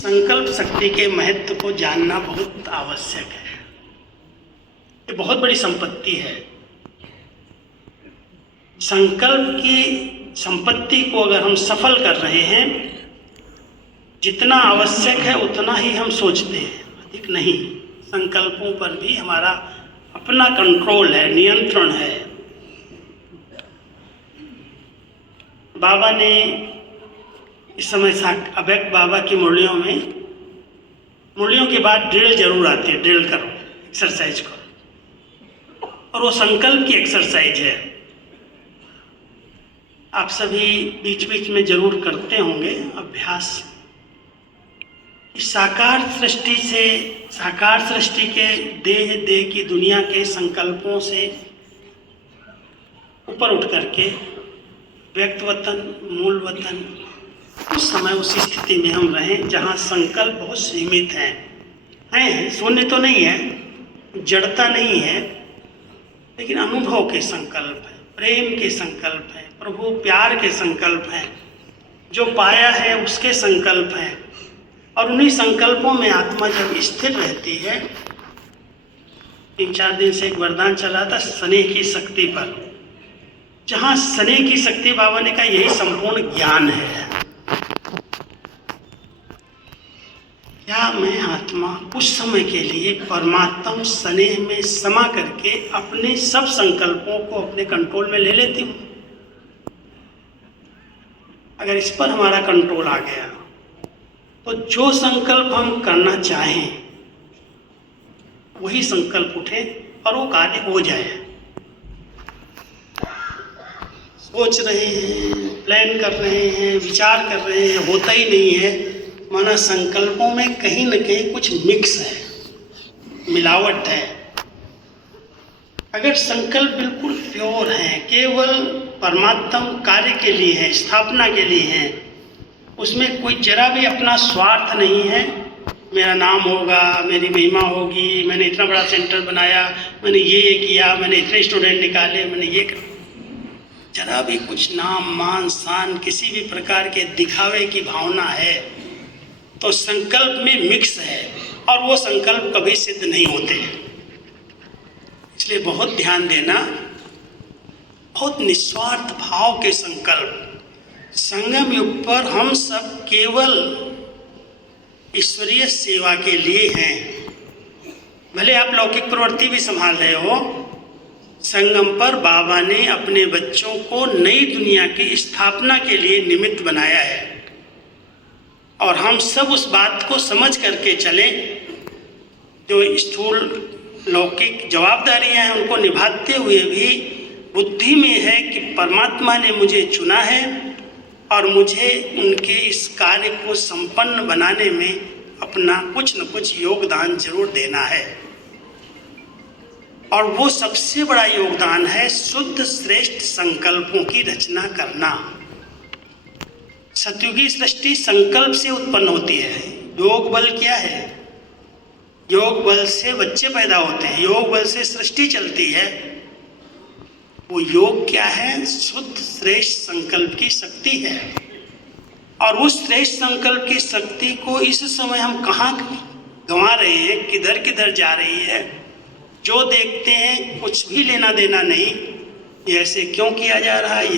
संकल्प शक्ति के महत्व को जानना बहुत आवश्यक है। ये बहुत बड़ी संपत्ति है। संकल्प की संपत्ति को अगर हम सफल कर रहे हैं, जितना आवश्यक है उतना ही हम सोचते हैं, अधिक नहीं। संकल्पों पर भी हमारा अपना कंट्रोल है, नियंत्रण है। बाबा ने इस समय अव्यक्त बाबा की मुरलियों के बाद ड्रिल जरूर आती है। ड्रिल करो, एक्सरसाइज करो, और वो संकल्प की एक्सरसाइज है। आप सभी बीच बीच में जरूर करते होंगे अभ्यास। साकार सृष्टि से, साकार सृष्टि के देह की दुनिया के संकल्पों से ऊपर उठ करके व्यक्त वतन, मूल वतन, उस समय उस स्थिति में हम रहें जहाँ संकल्प बहुत सीमित हैं। शून्य तो नहीं है, जड़ता नहीं है, लेकिन अनुभव के संकल्प है, प्रेम के संकल्प है, प्रभु प्यार के संकल्प हैं, जो पाया है उसके संकल्प हैं। और उन्हीं संकल्पों में आत्मा जब स्थिर रहती है, 3-4 दिन से एक वरदान चल रहा था स्नेह की शक्ति पर। जहाँ स्नेह की शक्ति, बाबा ने कहा यही संपूर्ण ज्ञान है। क्या मैं आत्मा कुछ समय के लिए परमात्म स्नेह में समा करके अपने सब संकल्पों को अपने कंट्रोल में ले लेती हूँ? अगर इस पर हमारा कंट्रोल आ गया तो जो संकल्प हम करना चाहें वही संकल्प उठे और वो कार्य हो जाए। सोच रहे हैं, प्लान कर रहे हैं, विचार कर रहे हैं, होता ही नहीं है, माना संकल्पों में कहीं न कहीं कुछ मिक्स है, मिलावट है। अगर संकल्प बिल्कुल प्योर है, केवल परमात्म कार्य के लिए है, स्थापना के लिए है, उसमें कोई जरा भी अपना स्वार्थ नहीं है, मेरा नाम होगा, मेरी महिमा होगी, मैंने इतना बड़ा सेंटर बनाया, मैंने ये किया, मैंने इतने स्टूडेंट निकाले, मैंने ये कर... जरा भी कुछ नाम, मान, शान, किसी भी प्रकार के दिखावे की भावना है तो संकल्प में मिक्स है, और वो संकल्प कभी सिद्ध नहीं होते। इसलिए बहुत ध्यान देना, बहुत निस्वार्थ भाव के संकल्प। संगम युग पर हम सब केवल ईश्वरीय सेवा के लिए हैं। भले आप लौकिक प्रवृत्ति भी संभाल रहे हो, संगम पर बाबा ने अपने बच्चों को नई दुनिया की स्थापना के लिए निमित्त बनाया है। और हम सब उस बात को समझ करके चलें, जो स्थूल लौकिक जवाबदारियां हैं उनको निभाते हुए भी बुद्धि में है कि परमात्मा ने मुझे चुना है और मुझे उनके इस कार्य को संपन्न बनाने में अपना कुछ न कुछ योगदान जरूर देना है। और वो सबसे बड़ा योगदान है शुद्ध श्रेष्ठ संकल्पों की रचना करना। सतयुगी सृष्टि संकल्प से उत्पन्न होती है। योग बल क्या है? योग बल से बच्चे पैदा होते हैं, योग बल से सृष्टि चलती है। वो योग क्या है? शुद्ध श्रेष्ठ संकल्प की शक्ति है। और उस श्रेष्ठ संकल्प की शक्ति को इस समय हम कहाँ गंवा रहे हैं, किधर किधर जा रही है, जो देखते हैं कुछ भी लेना देना नहीं। ये ऐसे क्यों किया जा रहा है,